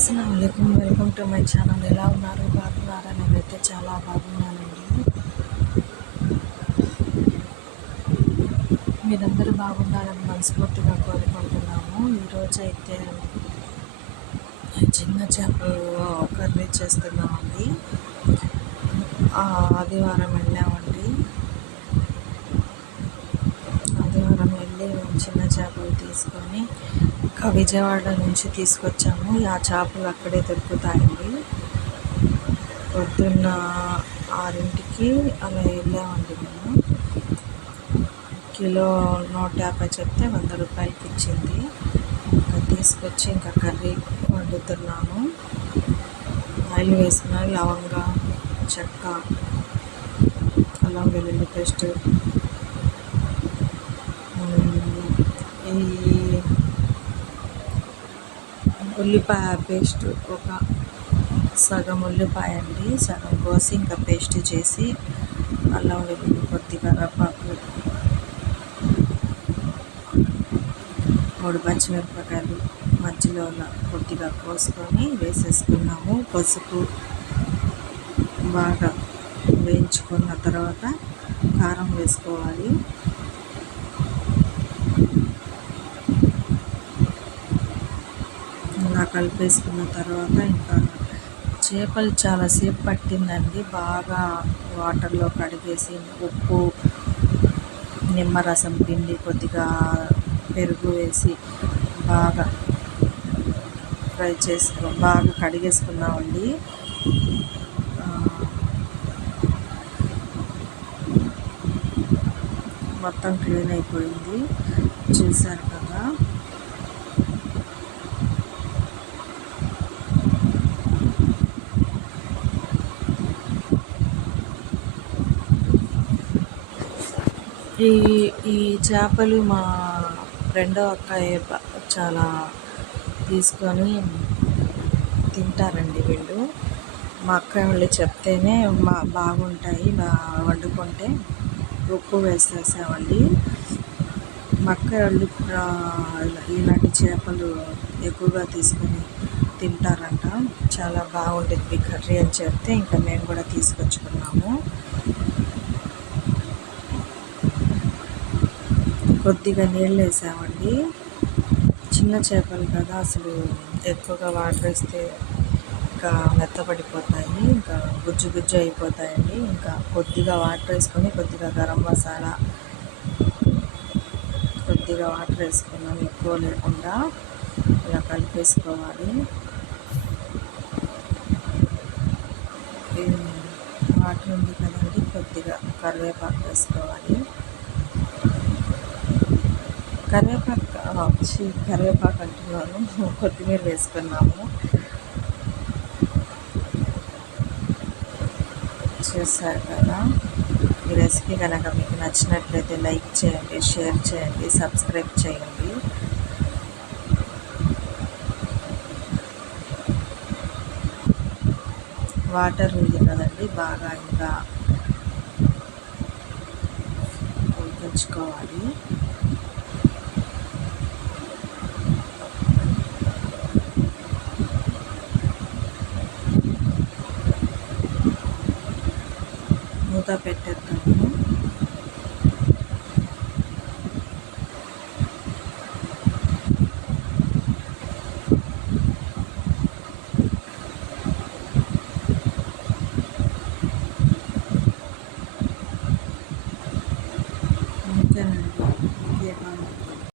అస్సలాముఅలైకుం, welcome to my channel. ఎలా ఉన్నారు? బాగున్నారా? నేనైతే చాలా బాగున్నానండి. మీరందరూ బాగున్నారని మనస్ఫూర్తిగా కోరుకుంటున్నాము. ఈరోజు అయితే చిన్న చేపలు కర్రీ చేస్తున్నామండి. ఆదివారం వెళ్ళామండి. ఆదివారం వెళ్ళి చిన్న చేపలు తీసుకొని విజయవాడ నుంచి తీసుకొచ్చాము. ఆ చేపలు అక్కడే దొరుకుతాయండి. పొద్దున్న 6కి అలా వెళ్ళామండి. మేము కిలో 150 చెప్తే 100 రూపాయలకి ఇచ్చింది. ఇంకా తీసుకొచ్చి ఇంకా కర్రీ వండుతున్నాను. ఆయిల్ వేసిన లవంగ, చెక్క, అల్లం వెల్లుల్లి పేస్ట్, ఈ ఉల్లిపాయ పేస్ట్ ఒక సగం ఉల్లిపాయ అండి, సగం కోసి ఇంకా పేస్ట్ చేసి, అల్లం వెల్లుల్లి కొద్దిగా కరివేపాకు, 3 పచ్చిమిరపకాయలు మధ్యలో కొద్దిగా కోసుకొని వేసేసుకున్నాము. పసుపు బాగా వేయించుకున్న తర్వాత కారం వేసుకోవాలి. ఇలా కలిపేసుకున్న తర్వాత ఇంకా చేపలు చాలాసేపు పట్టిందండి. బాగా వాటర్లో కడిగేసి ఉప్పు, నిమ్మరసం పిండి, కొద్దిగా పెరుగు వేసి బాగా బాగా కడిగేసుకున్నామండి. మొత్తం క్లీన్ అయిపోయింది, చూసారు కదా. ఈ చేపలు మా రెండో అక్కయ్య చాలా తీసుకొని తింటారండి వీళ్ళు. మా అక్కయ్య వాళ్ళు చెప్తేనే బాగుంటాయి, వండుకుంటే ఉప్పు వేసేసామండి. మా అక్కయ్య వాళ్ళు ఇలాంటి చేపలు ఎక్కువగా తీసుకొని తింటారంట. చాలా బాగుంటుంది కర్రీ అని చెప్తే ఇంకా మేము కూడా తీసుకొచ్చుకున్నాము. కొద్దిగా నీళ్ళు వేసామండి. చిన్న చేపలు కదా, అసలు ఎక్కువగా వాటర్ వేస్తే ఇంకా మెత్తపడిపోతాయి, ఇంకా గుజ్జు గుజ్జు అయిపోతాయండి. ఇంకా కొద్దిగా వాటర్ వేసుకొని కొద్దిగా గరం మసాలా, కొద్దిగా వాటర్ వేసుకున్నాం, ఎక్కువ లేకుండా. ఇలా కలిపేసుకోవాలి. వాటర్ ఉంది కదండి, కొద్దిగా కరివేపాకు వేసుకోవాలి. కరివేపాకు అంటున్నాను, కొత్తిమీర వేసుకున్నాము. చేశారు కదా. ఈ రెసిపీ కనుక మీకు నచ్చినట్లయితే లైక్ చేయండి, షేర్ చేయండి, సబ్స్క్రైబ్ చేయండి. వాటర్ ఉంది కదండి, బాగా ఇంకా ఉడికించుకోవాలి. మూత పెట్టేద్దాము. అంతేనండి, ఇంకేమన్నా